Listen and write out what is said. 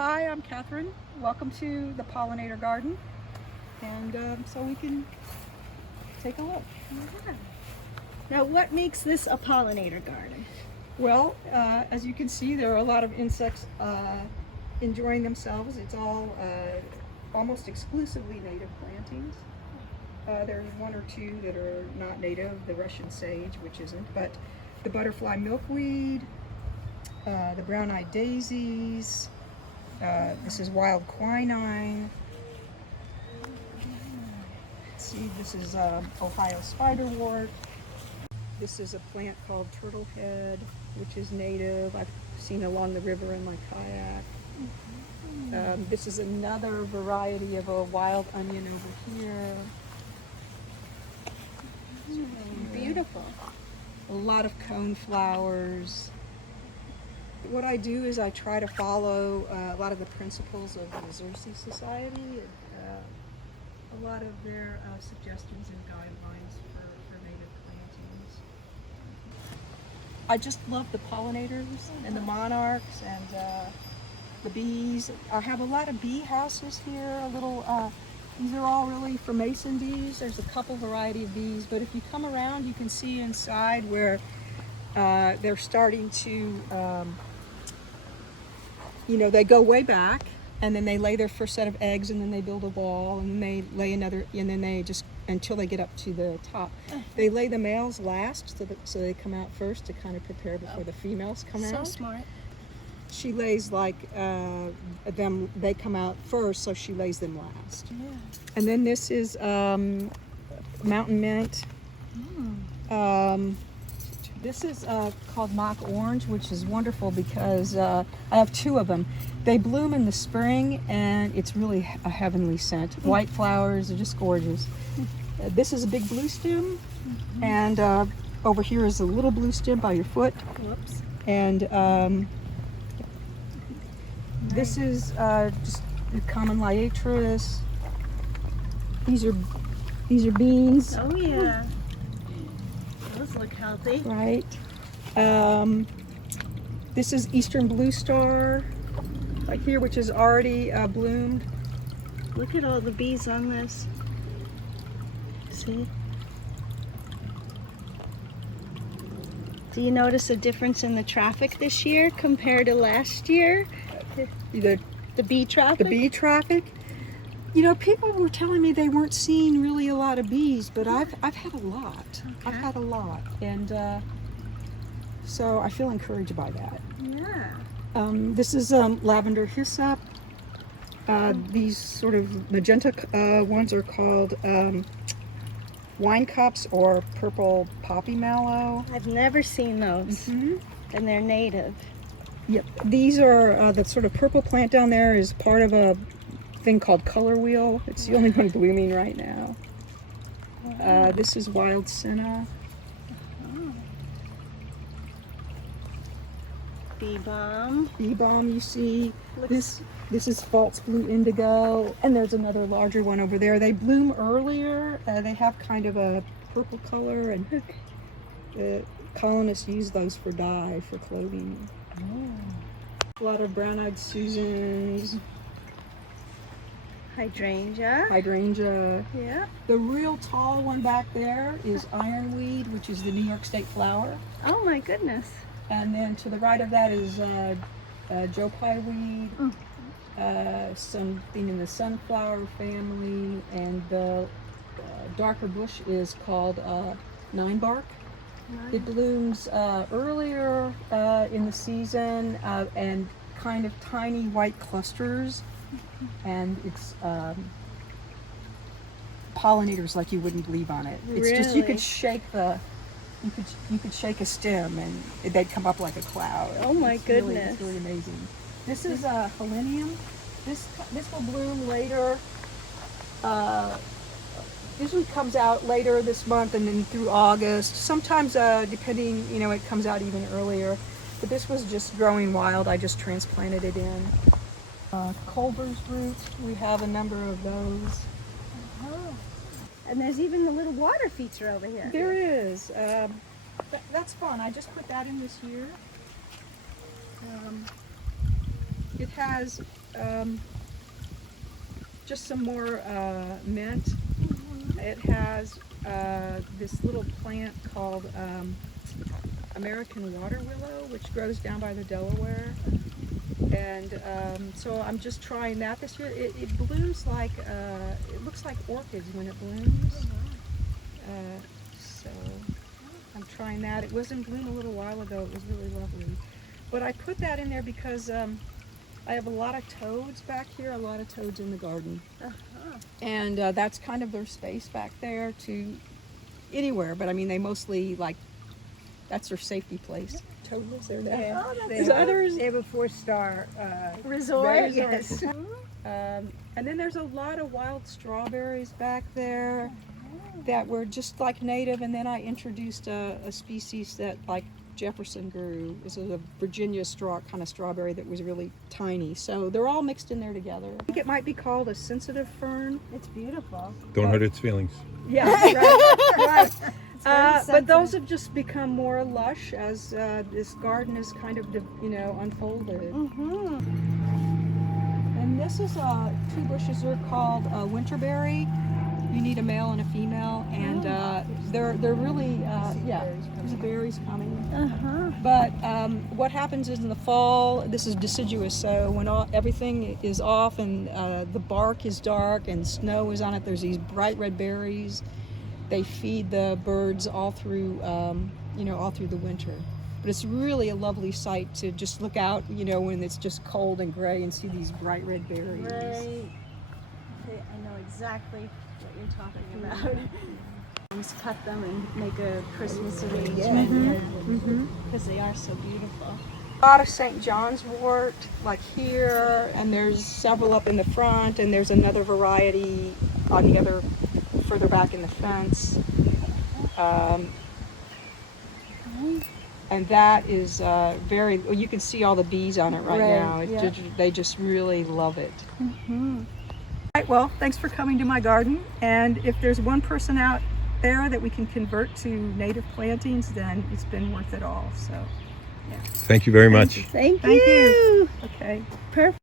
hi, I'm Catherine. Welcome to the Pollinator Garden. And so we can take a look. Yeah. Now, what makes this a pollinator garden? Well, as you can see, there are a lot of insects enjoying themselves. It's all almost exclusively native plantings. There's one or two that are not native, the Russian sage, which isn't, but the butterfly milkweed, the brown-eyed daisies, this is wild quinine. Let's see, this is Ohio Spiderwort. This is a plant called turtlehead, which is native. I've seen along the river in my kayak. This is another variety of a wild onion over here. Beautiful. A lot of coneflowers. What I do is I try to follow a lot of the principles of the Xerces Society, a lot of their suggestions and guidelines for native plantings. I just love the pollinators and the monarchs and the bees. I have a lot of bee houses here, these are all really for mason bees. There's a couple variety of bees, but if you come around, you can see inside where they're starting to, they go way back, and then they lay their first set of eggs, and then they build a wall, and then they lay another, and then they just, until they get up to the top. They lay the males last, so they come out first to kind of prepare before the females come out. So smart. She lays like they come out first, so she lays them last. Yeah. And then this is mountain mint. This is called mock orange, which is wonderful because I have two of them. They bloom in the spring, and it's really a heavenly scent. White flowers are just gorgeous. This is a big bluestem, and over here is a little bluestem by your foot. Whoops. And this is just the common Liatris. These are beans. Oh yeah. Those look healthy. Right. This is Eastern Bluestar right here, which is already bloomed. Look at all the bees on this. See? Do you notice a difference in the traffic this year compared to last year? The bee traffic? The bee traffic. People were telling me they weren't seeing really a lot of bees, but I've had a lot. Okay. I've had a lot, and so I feel encouraged by that. Yeah. This is lavender hyssop. These sort of magenta ones are called wine cups or purple poppy mallow. I've never seen those, and they're native. Yep. These are the sort of purple plant down there is part of a thing called color wheel. It's the only one blooming right now. This is wild Senna. Bee balm. Bee balm, you see. This is false blue indigo, and there's another larger one over there. They bloom earlier. They have kind of a purple color, and the colonists use those for dye for clothing. A lot of brown-eyed Susans. Hydrangea. Yeah. The real tall one back there is ironweed, which is the New York State flower. Oh my goodness. And then to the right of that is Joe Pye weed, something in the sunflower family, and the darker bush is called Ninebark. It blooms earlier in the season and kind of tiny white clusters, and it's pollinators like you wouldn't believe on it. It's just you could shake you could shake a stem and they'd come up like a cloud. Oh my goodness. It's really amazing. This is a Helenium. This will bloom later. Usually comes out later this month and then through August. Sometimes, depending, it comes out even earlier. But this was just growing wild. I just transplanted it in. Culver's root. We have a number of those. And there's even the little water feature over here. There is. That's fun. I just put that in this year. It has just some more mint. It has this little plant called American water willow, which grows down by the Delaware. And so I'm just trying that this year. It blooms like, it looks like orchids when it blooms. So I'm trying that. It was in bloom a little while ago. It was really lovely. But I put that in there because I have a lot of toads back here, a lot of toads in the garden. And that's kind of their space back there to anywhere. But I mean, they mostly like, that's their safety place. Toad lives there now. Yeah. Oh, They that's have- others- They have a 4-star resort. yes. And then there's a lot of wild strawberries back there that were just like native. And then I introduced a species that like Jefferson grew. This is a Virginia kind of strawberry that was really tiny. So they're all mixed in there together. I think it might be called a sensitive fern. It's beautiful. Don't hurt its feelings. Yeah, right. very But those have just become more lush as this garden is kind of, unfolded. Mm-hmm. And this is two bushes are called Winterberry. You need a male and a female, and they're really there's berries coming. Uh-huh. But what happens is in the fall, this is deciduous, so when everything is off and the bark is dark and snow is on it, there's these bright red berries. They feed the birds all through, all through the winter. But it's really a lovely sight to just look out, when it's just cold and gray and see these bright red berries. Right. Okay, I know exactly what you're talking about. Just cut them and make a Christmas arrangement because they are so beautiful. A lot of St. John's wort, like here, and there's several up in the front, and there's another variety on the other, further back in the fence. And that is you can see all the bees on it right now. They just really love it. Mm-hmm. Right, well, thanks for coming to my garden. And if there's one person out there that we can convert to native plantings, then it's been worth it all. So, Thank you very much. Thank Thank you. okay. Perfect.